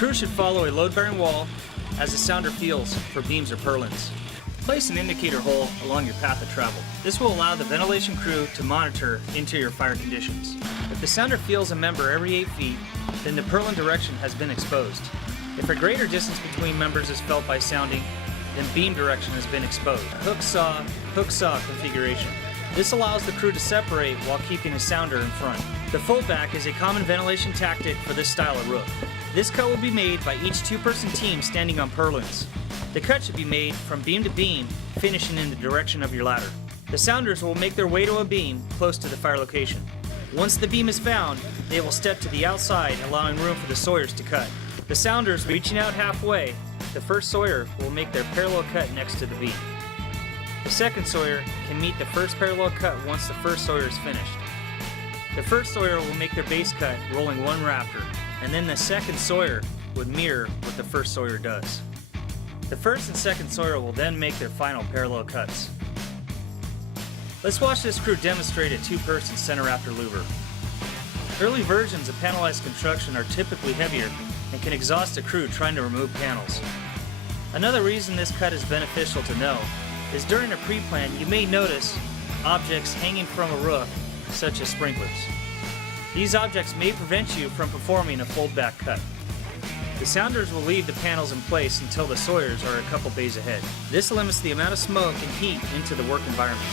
crew should follow a load-bearing wall as the sounder feels for beams or purlins. Place an indicator hole along your path of travel. This will allow the ventilation crew to monitor interior fire conditions. If the sounder feels a member every 8 feet, then the purlin direction has been exposed. If a greater distance between members is felt by sounding, then beam direction has been exposed. Hook-saw configuration. This allows the crew to separate while keeping a sounder in front. The foldback is a common ventilation tactic for this style of roof. This cut will be made by each two-person team standing on purlins. The cut should be made from beam to beam, finishing in the direction of your ladder. The sounders will make their way to a beam close to the fire location. Once the beam is found, they will step to the outside, allowing room for the sawyers to cut. The sounders reaching out halfway, the first sawyer will make their parallel cut next to the beam. The second sawyer can meet the first parallel cut once the first sawyer is finished. The first sawyer will make their base cut rolling one rafter, and then the second sawyer would mirror what the first sawyer does. The first and second sawyer will then make their final parallel cuts. Let's watch this crew demonstrate a two-person center rafter louver. Early versions of panelized construction are typically heavier and can exhaust a crew trying to remove panels. Another reason this cut is beneficial to know is during a pre-plan you may notice objects hanging from a roof, such as sprinklers. These objects may prevent you from performing a fold-back cut. The sounders will leave the panels in place until the sawyers are a couple bays ahead. This limits the amount of smoke and heat into the work environment.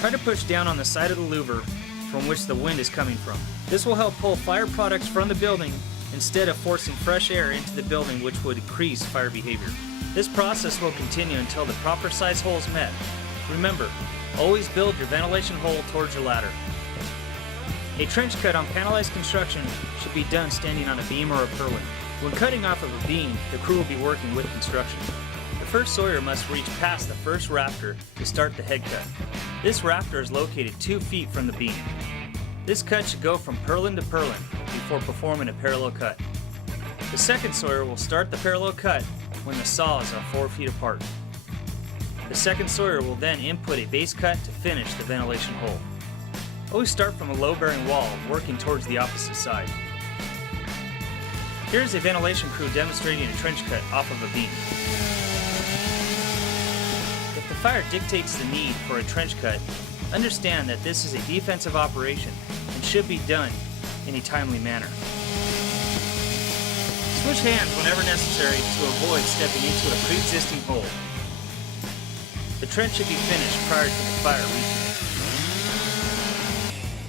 Try to push down on the side of the louver from which the wind is coming from. This will help pull fire products from the building instead of forcing fresh air into the building, which would increase fire behavior. This process will continue until the proper size hole is met. Remember, always build your ventilation hole towards your ladder. A trench cut on panelized construction should be done standing on a beam or a purlin. When cutting off of a beam, the crew will be working with construction. The first sawyer must reach past the first rafter to start the head cut. This rafter is located 2 feet from the beam. This cut should go from purlin to purlin before performing a parallel cut. The second sawyer will start the parallel cut when the saws are 4 feet apart. The second sawyer will then input a base cut to finish the ventilation hole. Always start from a low-bearing wall, working towards the opposite side. Here is a ventilation crew demonstrating a trench cut off of a beam. If the fire dictates the need for a trench cut, understand that this is a defensive operation and should be done in a timely manner. Switch hands whenever necessary to avoid stepping into a pre-existing hole. The trench should be finished prior to the fire reaching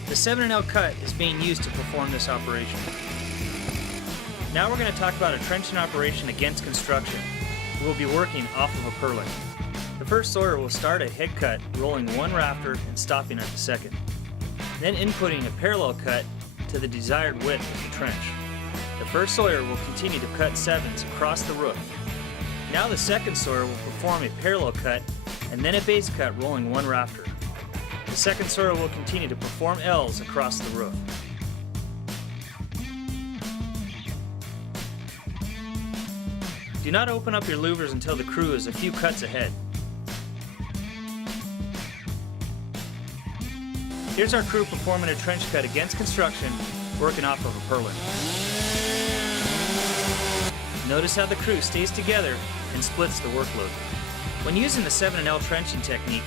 it. The 7L cut is being used to perform this operation. Now we're going to talk about a trenching operation against construction. We will be working off of a purlin. The first sawyer will start a head cut, rolling one rafter and stopping at the second. Then inputting a parallel cut to the desired width of the trench. The first sawyer will continue to cut sevens across the roof. Now the second sawyer will perform a parallel cut and then a base cut rolling one rafter. The second sawyer will continue to perform L's across the roof. Do not open up your louvers until the crew is a few cuts ahead. Here's our crew performing a trench cut against construction, working off of a purlin. Notice how the crew stays together and splits the workload. When using the 7L trenching technique,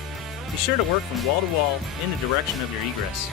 be sure to work from wall to wall in the direction of your egress.